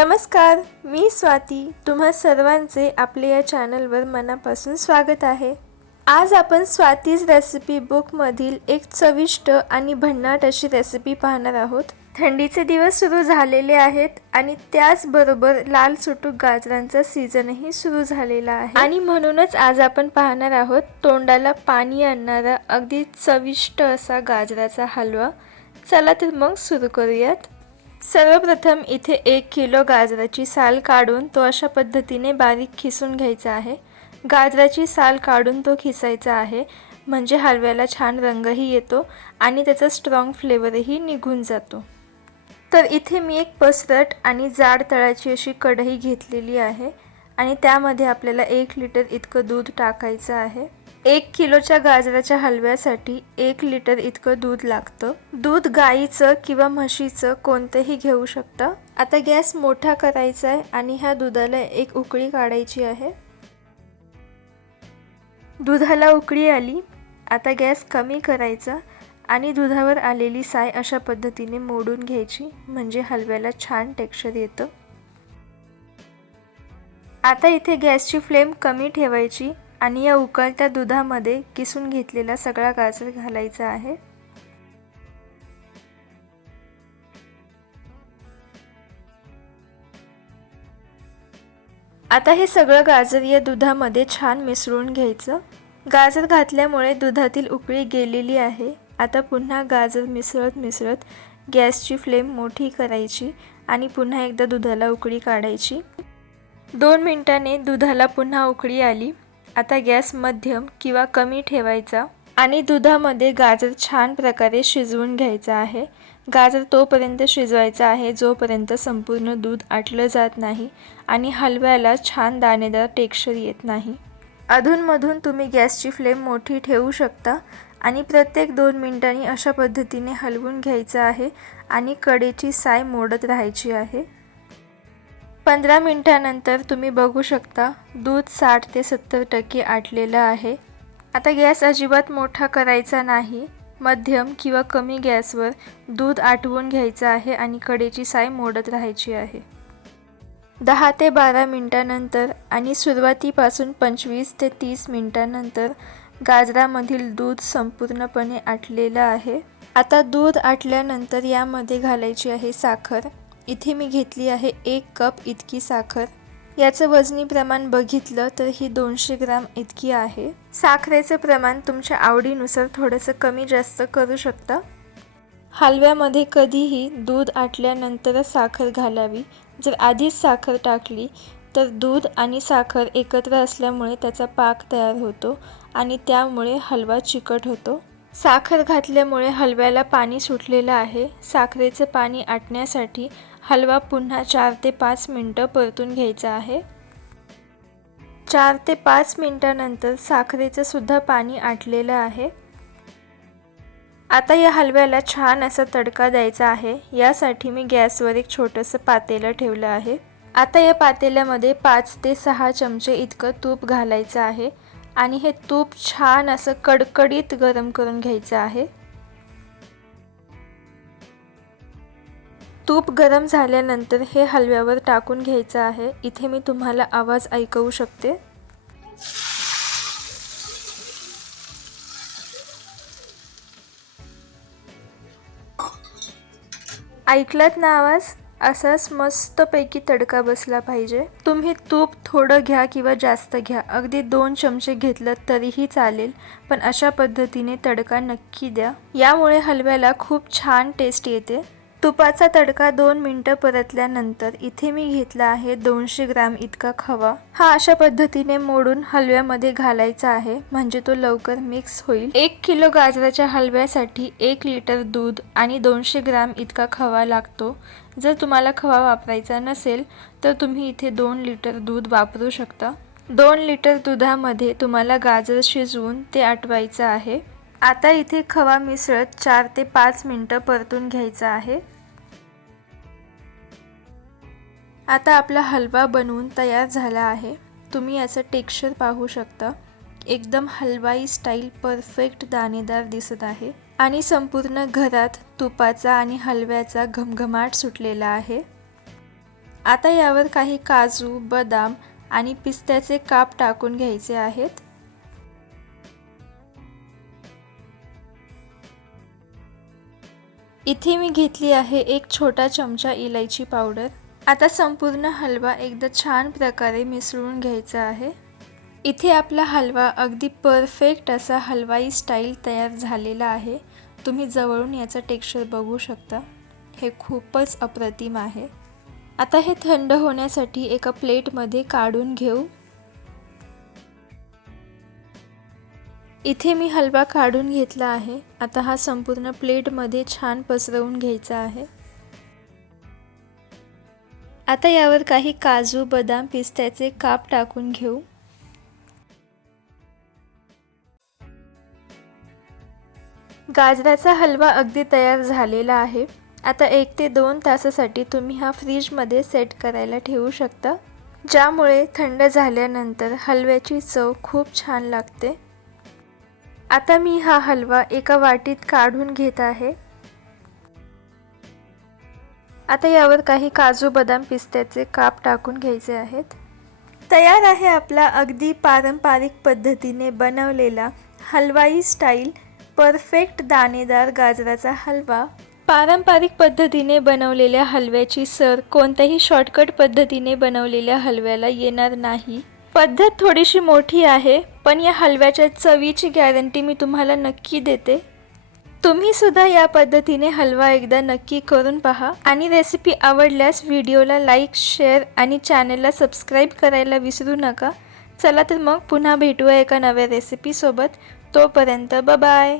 नमस्कार, मी स्वाती. तुम्हा सर्वांचे आपले या चॅनलवर मनापासून स्वागत आहे. आज आपण स्वातीज रेसिपी बुकमधील एक चविष्ट आणि भन्नाट अशी रेसिपी पाहणार आहोत. थंडीचे दिवस सुरू झालेले आहेत आणि त्याचबरोबर लाल सुटूक गाजरांचा सीझनही सुरू झालेला आहे आणि म्हणूनच आज आपण पाहणार आहोत तोंडाला पाणी आणणारा अगदी चविष्ट असा गाजराचा हलवा. चला तर मग सुरू करूयात. सर्वप्रथम इथे 1 किलो गाजराची साल काढून तो अशा पद्धतीने बारीक खिसून घ्यायचा आहे. गाजराची साल काढून तो खिसायचा आहे, म्हणजे हलव्याला छान रंगही येतो आणि त्याचा स्ट्रॉंग फ्लेवरही निघून जातो. तर इथे मी एक पसरट आणि जाड तळाची अशी कढई घेतलेली आहे आणि त्यामध्ये आपल्याला 1 लिटर इतकं दूध टाकायचं आहे. 1 किलोच्या गाजराच्या हलव्यासाठी 1 लिटर इतकं दूध लागतं. दूध गाईचं किंवा म्हशीचं कोणतंही घेऊ शकता. आता गॅस मोठा करायचा आहे आणि ह्या दुधाला एक उकळी काढायची आहे. दुधाला उकळी आली. आता गॅस कमी करायचा आणि दुधावर आलेली साय अशा पद्धतीने मोडून घ्यायची, म्हणजे हलव्याला छान टेक्स्चर येतं. आता इथे गॅसची फ्लेम कमी ठेवायची आणि या उकळत्या दुधामध्ये किसून घेतलेला सगळा गाजर घालायचा आहे. आता हे सगळं गाजर या दुधामध्ये छान मिसळून घ्यायचं. गाजर घातल्यामुळे दुधातील उकळी गेलेली आहे. आता पुन्हा गाजर मिसळत गॅसची फ्लेम मोठी करायची आणि पुन्हा एकदा दुधाला उकळी काढायची. 2 मिनिटांनी दुधाला पुन्हा उकळी आली. आता गॅस मध्यम किंवा कमी ठेवायचा आणि दुधामध्ये गाजर छान प्रकारे शिजवून घ्यायचा आहे. गाजर तोपर्यंत शिजवायचा आहे जोपर्यंत संपूर्ण दूध आटलं जात नाही आणि हलव्याला छान दाणेदार टेक्स्चर येत नाही. अधूनमधून तुम्ही गॅसची फ्लेम मोठी ठेवू शकता आणि प्रत्येक 2 मिनिटांनी अशा पद्धतीने हलवून घ्यायचं आहे आणि कढईची साय मोडत राहायची आहे. 15 मिनिटांनंतर तुम्ही बघू शकता दूध 60 ते 70% आटलेलं आहे. आता गॅस अजिबात मोठा करायचा नाही. मध्यम किंवा कमी गॅसवर दूध आटवून घ्यायचं आहे आणि कढईची साय मोडत राहायची आहे. 10 ते 12 मिनिटांनंतर आणि सुरुवातीपासून 25 ते 30 मिनिटांनंतर गाजरामधील दूध संपूर्णपणे आटलेलं आहे. आता दूध आटल्यानंतर यामध्ये घालायची आहे साखर. इथे मी घेतली आहे 1 कप इतकी साखर. याचं वजनी प्रमाण बघितलं तर ही 200 ग्राम इतकी आहे. साखरेचं प्रमाण तुमच्या आवडीनुसार थोडंसं कमी जास्त करू शकता. हलव्यामध्ये कधीही दूध आटल्यानंतरच साखर घालावी. जर आधीच साखर टाकली तर दूध आणि साखर एकत्र असल्यामुळे त्याचा पाक तयार होतो आणि त्यामुळे हलवा चिकट होतो. साखर घातल्यामुळे हलव्याला पाणी सुटलेलं आहे. साखरेचं पाणी आटण्यासाठी हलवा पुन्हा 4 ते 5 मिनिटं परतून घ्यायचा आहे. 4 ते 5 मिनिटांनंतर साखरेचं सुद्धा पाणी आटलेलं आहे. आता या हलव्याला छान असा तडका द्यायचा आहे. यासाठी मी गॅसवर एक छोटंसं पातेलं ठेवलं आहे. आता या पातेल्यामध्ये 5 ते 6 चमचे इतकं तूप घालायचं आहे आणि हे तूप छान असं कडकडीत गरम करून घ्यायचं आहे. तूप गरम झाल्यानंतर हे हलव्यावर टाकून घ्यायचं आहे. इथे मी तुम्हाला आवाज ऐकवू शकते. ऐकलात ना आवाज? असाच मस्तपैकी तडका बसला पाहिजे. तुम्ही तूप थोडं घ्या किंवा जास्त घ्या. अगदी 2 चमचे घेतलं तरीही चालेल, पण अशा पद्धतीने तडका नक्की द्या. यामुळे हलव्याला खूप छान टेस्ट येते. तुपाचा तडका 2 मिनिटं परतल्यानंतर इथे मी घेतला आहे 200 ग्राम इतका खवा. हा अशा पद्धतीने मोडून हलव्यामध्ये घालायचा आहे, म्हणजे तो लवकर मिक्स होईल. 1 किलो गाजराच्या हलव्यासाठी 1 लिटर दूध आणि 200 ग्राम इतका खवा लागतो. जर तुम्हाला खवा वापरायचा नसेल तर तुम्ही इथे 2 लिटर दूध वापरू शकता. 2 लिटर दुधामध्ये तुम्हाला गाजर शिजवून ते आटवायचं आहे. आता इथे खवा मिसळत 4 ते 5 मिनिटं परतून घ्यायचा आहे. आता आपला हलवा बनवून तयार झाला आहे. तुम्ही याचं टेक्स्चर पाहू शकता. एकदम हलवाई स्टाईल परफेक्ट दाणेदार दिसत आहे आणि संपूर्ण घरात तुपाचा आणि हलव्याचा घमघमाट सुटलेला आहे. आता यावर काही काजू, बदाम आणि पिस्त्याचे काप टाकून घ्यायचे आहेत। इथे मी घेतली आहे एक छोटा चमचा इलायची पावडर। आता संपूर्ण हलवा एकदा छान प्रकारे मिसळून घ्यायचा आहे। इथे आपला हलवा अगदी परफेक्ट असा हलवाई स्टाईल तयार झालेला आहे। तुम्ही जवळून याचा टेक्स्चर बघू शकता, हे खूपच अप्रतिम आहे। आता हे थंड होण्यासाठी एका प्लेटमध्ये काढून घेऊ। इथे मी हलवा काढून घेतला आहे। आता हा संपूर्ण प्लेटमध्ये छान पसरवून घ्यायचा आहे। आता यावर काही काजू, बदाम, पिस्त्याचे काप टाकून घेऊ। गाजराचा हलवा अगदी तयार झालेला आहे। आता 1 ते 2 तासासाठी तुम्ही हा फ्रीजमध्ये सेट करायला ठेवू शकता, ज्यामुळे थंड झाल्यानंतर हलव्याची चव खूप छान लागते। आता मी हा हलवा एका वाटीत काढून घेत आहे। आता यावर काही काजू, बदाम, पिस्त्याचे काप टाकून घ्यायचे आहेत। तयार आहे आपला अगदी पारंपरिक पद्धतीने बनवलेला हलवाई स्टाईल परफेक्ट दाणेदार गाजराचा हलवा। पारंपरिक पद्धतीने बनवलेल्या हलव्याची सर कोणत्याही शॉर्टकट पद्धतीने बनवलेल्या हलव्याला येणार नाही। पद्धत थोडीशी मोठी आहे, पण या हलव्याच्या चवीची गॅरंटी मी तुम्हाला नक्की देते। तुम्ही सुद्धा या पद्धतीने हलवा एकदा नक्की करून पहा आणि रेसिपी आवडल्यास व्हिडिओला लाईक, शेअर आणि चॅनलला सबस्क्राईब करायला विसरू नका। चला तर मग पुन्हा भेटूया एका नव्या रेसिपी सोबत। तोपर्यंत बाय बाय।